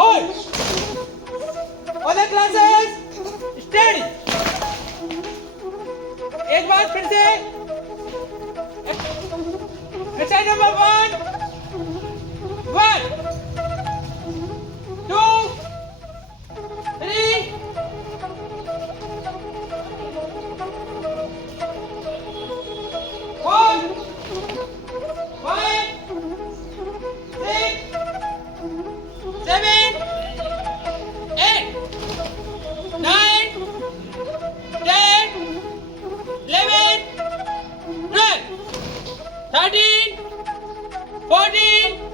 Hold. Other classes, steady. एक बार फिर से. Exercise number 1. 1, 2, 3. 4, 5, 6, 7, 8, 9, 10, 11, 12, 13, 14,